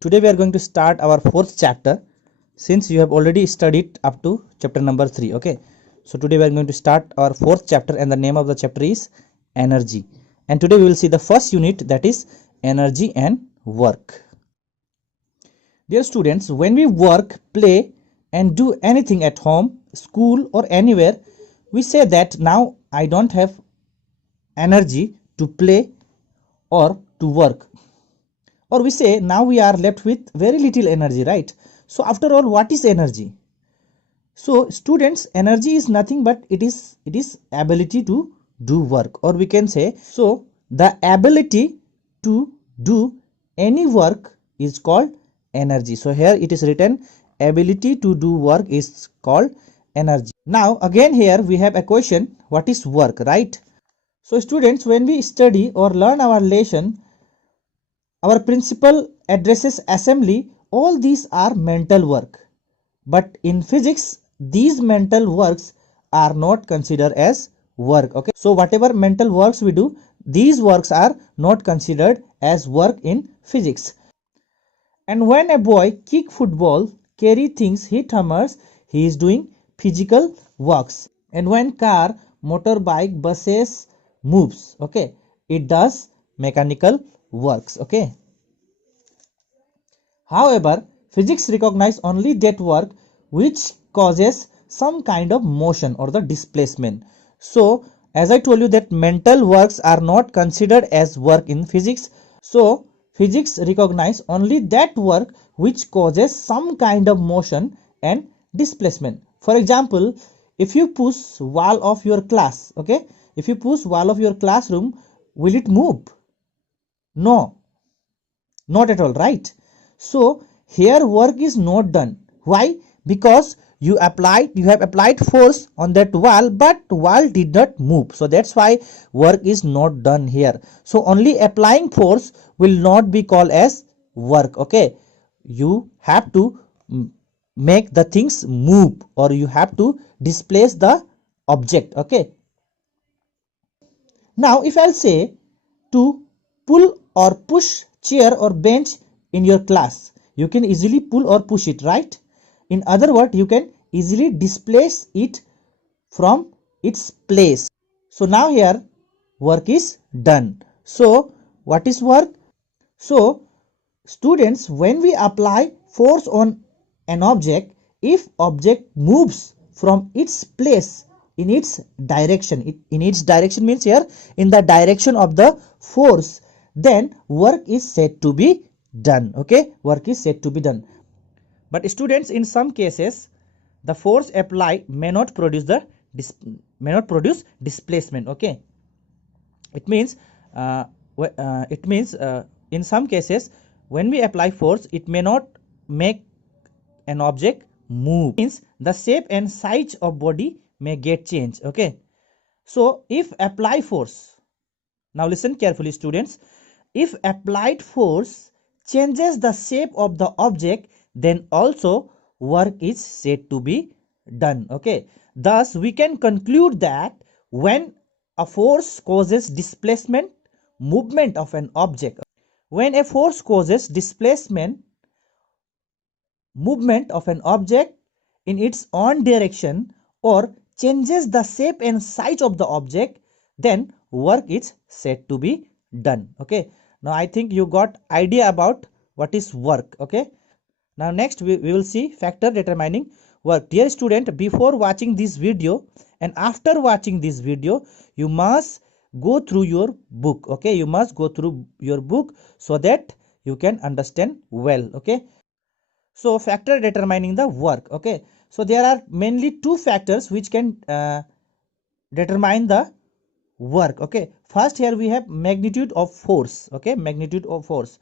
Today we are going to start our fourth chapter, since you have already studied up to chapter number 3. Okay, so today we are going to start our fourth chapter, and the name of the chapter is energy. And today we will see the first unit, that is energy and work. Dear students, when we work, play and do anything at home, school or anywhere, we say that now I don't have energy to play or to work, or we say now we are left with very little energy, right? So after all, what is energy? So students, energy is nothing but it is ability to do work, or we can say, so the ability to do any work is called energy. So here it is written, ability to do work is called energy. Now again here we have a question, what is work, right? So students, when we study or learn our lesson, our principal addresses assembly, all these are mental work. But in physics, these mental works are not considered as work. Okay, so whatever mental works we do, these works are not considered as work in physics. And when a boy kick football, carry things, hit hammers, he is doing physical works. And when car, motorbike, buses moves, okay, it does mechanical works. Okay, however, physics recognize only that work which causes some kind of motion or the displacement. So as I told you that mental works are not considered as work in physics. So physics recognize only that work which causes some kind of motion and displacement. For example, if you push wall of your class, okay, if you push wall of your classroom, will it move? No, not at all, right? So here work is not done. Why? Because you have applied force on that wall, but wall did not move. So that's why work is not done here. So only applying force will not be called as work. Okay, you have to make the things move, or you have to displace the object. Okay, now if I'll say to pull or push chair or bench in your class, you can easily pull or push it, right? In other words, you can easily displace it from its place. So now here work is done. So what is work? So students, when we apply force on an object, if object moves from its place in its direction, in its direction means here in the direction of the force, then work is said to be done. Okay, work is said to be done. But students, in some cases the force applied may not produce displacement. Okay, it means in some cases when we apply force, it may not make an object move. It means the shape and size of body may get changed. Okay, so if apply force, now listen carefully students, if applied force changes the shape of the object, then also work is said to be done. Okay, thus we can conclude that when a force causes displacement, movement of an object, when a force causes displacement, movement of an object in its own direction, or changes the shape and size of the object, then work is said to be done. Okay, now I think you got idea about what is work. Okay, now next we will see factor determining work. Dear student, before watching this video and after watching this video, you must go through your book. Okay, you must go through your book so that you can understand well. Okay, so factor determining the work. Okay, so there are mainly two factors which can determine the work. Okay, first here we have magnitude of force. Okay, magnitude of force,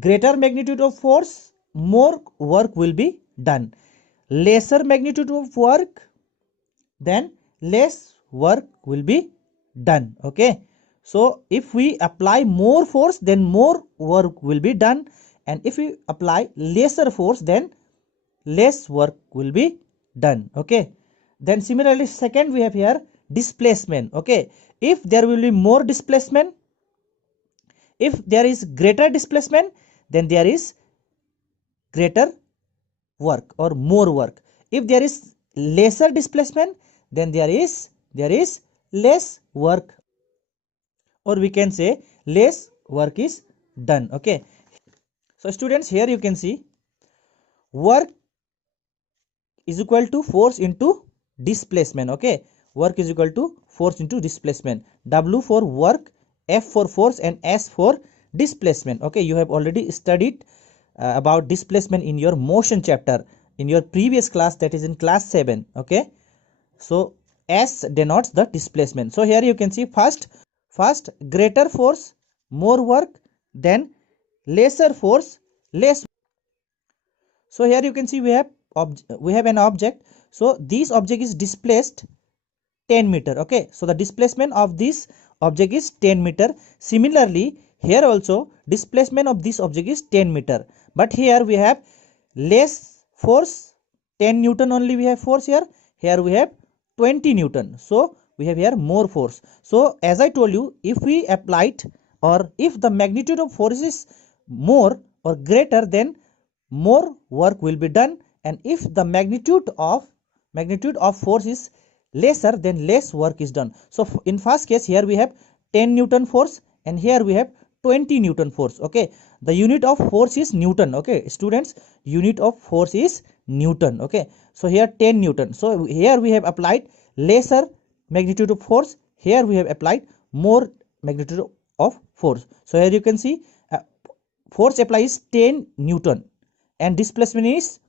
greater magnitude of force, more work will be done. Lesser magnitude of work, then less work will be done. Okay, so if we apply more force, then more work will be done, and if we apply lesser force, then less work will be done. Okay, then similarly second we have here displacement. Okay, if there will be more displacement, if there is greater displacement, then there is greater work or more work. If there is lesser displacement, then there is less work, or we can say less work is done. Okay, so students, here you can see work is equal to force into displacement. Okay, work is equal to force into displacement. W for work, F for force, and S for displacement. Okay, you have already studied about displacement in your motion chapter in your previous class, that is in class 7. Okay, so S denotes the displacement. So here you can see first greater force, more work, then lesser force, less. So here you can see we have an object. So this object is displaced 10 meter. Okay, so the displacement of this object is 10 meter. Similarly, here also displacement of this object is 10 meter, but here we have less force, 10 Newton only we have force here. Here we have 20 Newton. So we have here more force. So as I told you, if we applied, or if the magnitude of force is more or greater, then more work will be done, and if the magnitude of force is lesser, then less work is done. So in first case, here we have 10 Newton force, and here we have 20 Newton force. Okay, the unit of force is Newton. Okay students, unit of force is Newton. Okay, so here 10 Newton. So here we have applied lesser magnitude of force, here we have applied more magnitude of force. So here you can see force applies 10 Newton and displacement is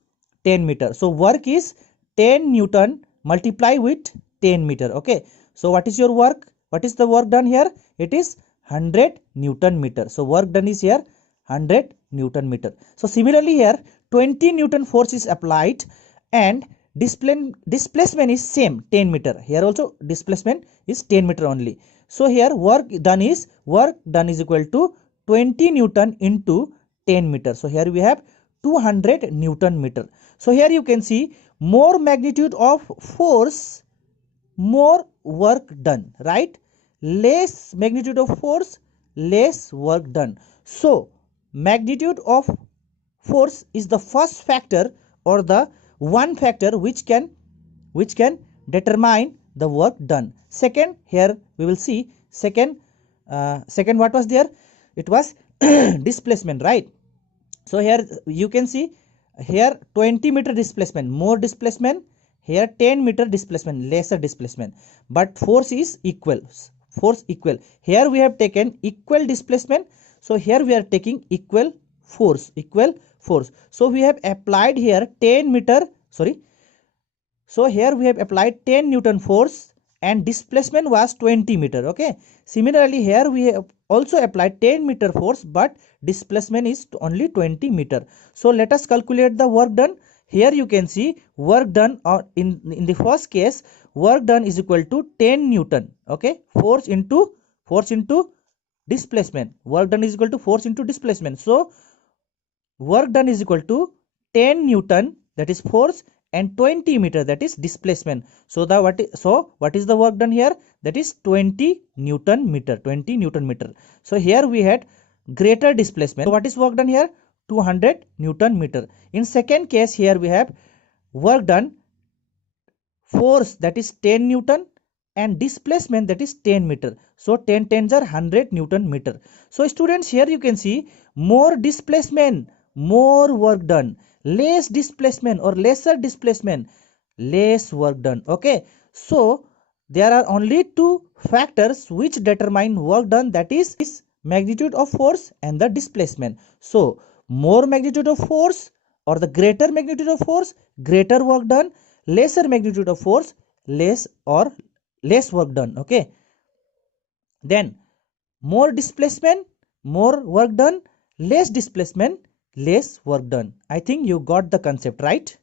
10 meter. So work is 10 Newton multiply with 10 meter. Okay, so what is your work? What is the work done here? It is 100 Newton meter. So work done is here 100 Newton meter. So similarly here 20 Newton force is applied and displacement is same 10 meter. Here also displacement is 10 meter only. So here work done is equal to 20 Newton into 10 meter. So here we have 200 Newton meter. So here you can see more magnitude of force, more work done, right? Less magnitude of force, less work done. So magnitude of force is the first factor, or the one factor which can determine the work done. Second, here we will see second what was there? It was displacement, right? So here you can see here 20 meter displacement, more displacement, here 10 meter displacement, lesser displacement, but force is equal. Here we have taken equal displacement, so here we are taking equal force. So we have applied here 10 meter, so here we have applied 10 Newton force and displacement was 20 meter. Okay, similarly here we have also applied 10 meter force, but displacement is only 20 meter. So let us calculate the work done. Here you can see work done, or in the first case, work done is equal to 10 Newton. Okay, force into displacement. Work done is equal to force into displacement. So work done is equal to 10 Newton, that is force, and 20 meter, that is displacement. So what is the work done here? That is 20 Newton meter. So here we had greater displacement. So what is work done here? 200 Newton meter. In second case, here we have work done, force, that is 10 Newton, and displacement, that is 10 meter. So 10 tens are 100 Newton meter. So students, here you can see more displacement, more work done, less displacement or lesser displacement, less work done. Okay, so there are only two factors which determine work done, that is magnitude of force and the displacement. So more magnitude of force or the greater magnitude of force, greater work done. Lesser magnitude of force, less work done. Okay, then more displacement, more work done, less displacement, less work done. I think you got the concept, right?